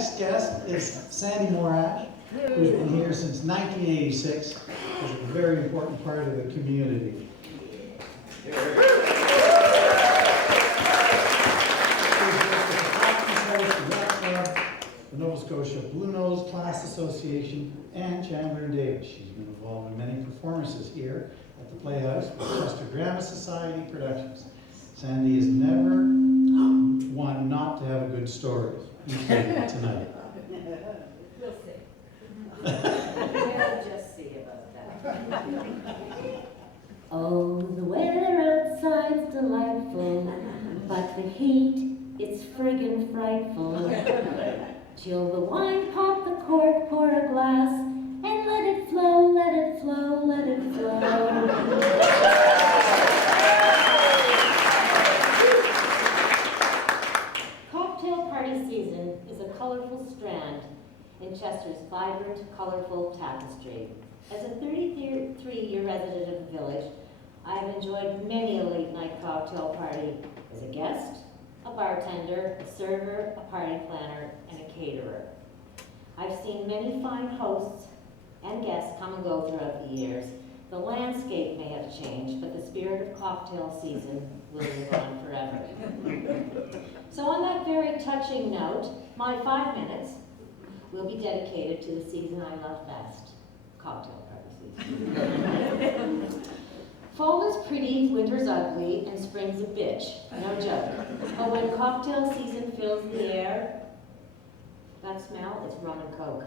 next guest is Sandy Morash, who's been here since 1986. Is a very important part of the community. The Nova Scotia Blue Nose Class Association, and Chandler and Davis. She's been involved in many performances here at the Playhouse with Chester Drama Society Productions. Sandy has never one not to have a good story, including tonight. We'll see. We'll just see about that. Oh, the weather outside's delightful, but the heat, it's friggin' frightful. Chill the wine, pop the cork, pour a glass, and let it flow, let it flow, let it flow. Cocktail party season is a colorful strand in Chester's vibrant, colorful tapestry. As a 33-year resident of the village, I've enjoyed many a late night cocktail party as a guest, a bartender, a server, a party planner, and a caterer. I've seen many fine hosts and guests come and go throughout the years. The landscape may have changed, but the spirit of cocktail season will live on forever. So on that very touching note, my 5 minutes will be dedicated to the season I love best, cocktail party season. Fall is pretty, winter's ugly, and spring's a bitch, no joke. But when cocktail season fills the air, that smell is rum and coke.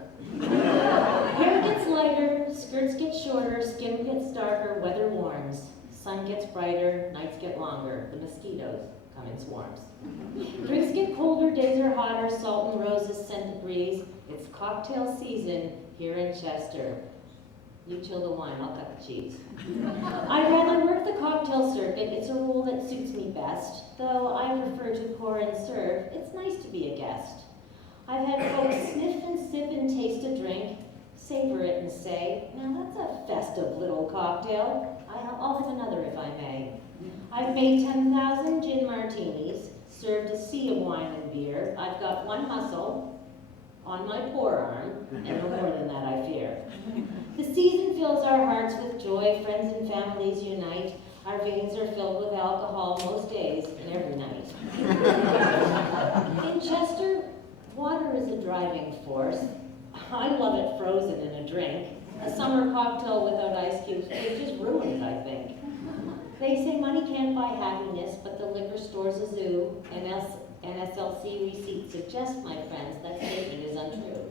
Hair gets lighter, skirts get shorter, skin gets darker, weather warms. Sun gets brighter, nights get longer, the mosquitoes come in swarms. Drinks get colder, days are hotter, salt and roses scent the breeze. It's cocktail season here in Chester. You chill the wine, I'll cut the cheese. I'd rather work the cocktail circuit, it's a role that suits me best. Though I prefer to pour and serve, it's nice to be a guest. I've had folks sniff and sip and taste a drink, savor it and say, now that's a festive little cocktail. I'll have another if I may. I've made 10,000 gin martinis, served a sea of wine and beer. I've got one muscle on my forearm, and no more than that I fear. The season fills our hearts with joy, friends and families unite. Our veins are filled with alcohol most days and every night. In Chester, water is a driving force. I love it frozen in a drink. A summer cocktail without ice cubes would just ruin it, I think. They say money can't buy happiness, but the liquor store's a zoo, and NSLC receipts suggest, my friends, that statement is untrue.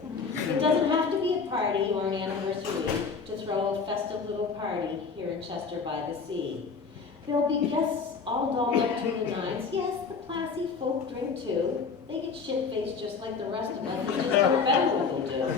It doesn't have to be a party or an anniversary to throw a festive little party here in Chester by the sea. There'll be guests all dolled up to the nines. Yes, the classy folk drink too. They get shit-faced just like the rest of us, which is what better will do.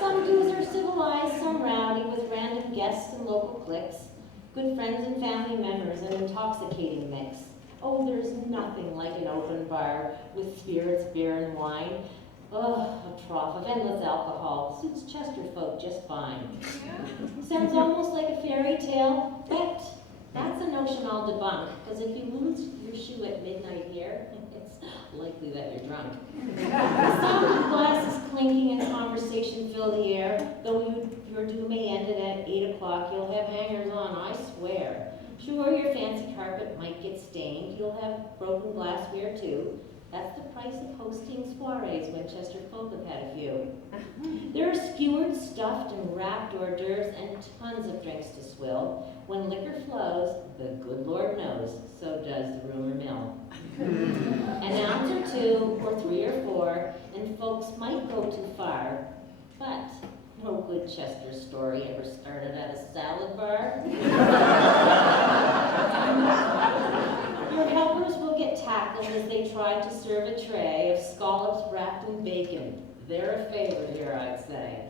Some dudes are civilized, some rowdy, with random guests and local cliques, good friends and family members, an intoxicating mix. Oh, there's nothing like an open bar with spirits, beer, and wine. Oh, a trough of endless alcohol suits Chester folk just fine. Sounds almost like a fairy tale, but that's a notion I'll debunk, because if you lose your shoe at midnight here, it's likely that you're drunk. The sound of glasses clinking and conversation fill the air. Though your due may end it at 8 o'clock, you'll have hangers on, I swear. Sure, your fancy carpet might get stained. You'll have broken glassware too. That's the price of hosting soirees when Chester folk have had a few. There are skewered, stuffed, and wrapped hors d'oeuvres and tons of drinks to swill. When liquor flows, the good Lord knows, so does the rumor mill. An ounce or two, or 3 or 4, and folks might go too far, but no good Chester story ever started at a salad bar. Your helpers will get tackled as they try to serve a tray of scallops wrapped in bacon. They're a favorite here, I'd say.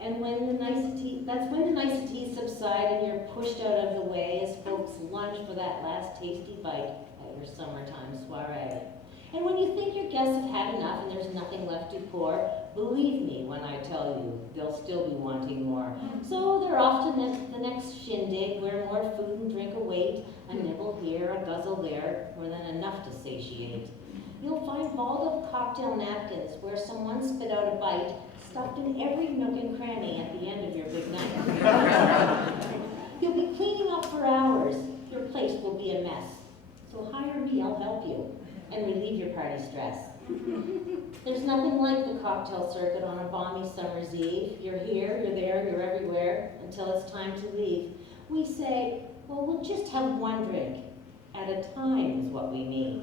And that's when the niceties subside and you're pushed out of the way as folks lunge for that last tasty bite at your summertime soiree. And when you think your guests have had enough and there's nothing left to pour, believe me when I tell you, they'll still be wanting more. So they're off to the next shindig where more food and drink await, a nibble here, a guzzle there, more than enough to satiate. You'll find balled up cocktail napkins where someone spit out a bite, stuffed in every nook and cranny at the end of your big night. You'll be cleaning up for hours. Your place will be a mess. So hire me, I'll help you, and relieve your party stress. There's nothing like the cocktail circuit on a balmy summer's eve. You're here, you're there, you're everywhere, until it's time to leave. We say, well, we'll just have one drink. At a time is what we mean.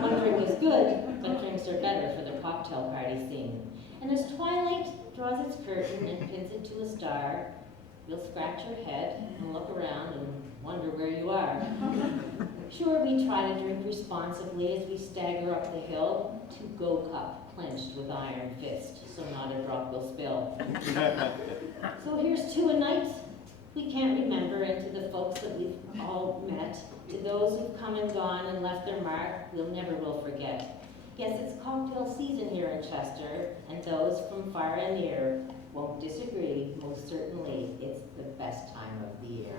One drink is good, but drinks are better for the cocktail party scene. And as twilight draws its curtain and pins it to a star, you'll scratch your head and look around and wonder where you are. Sure, we try to drink responsibly as we stagger up the hill, to-go cup clenched with iron fist, so not a drop will spill. So here's to a night we can't remember, and to the folks that we've all met, to those who've come and gone and left their mark, we'll never will forget. Yes, it's cocktail season here in Chester, and those from far and near won't disagree. Most certainly, it's the best time of the year.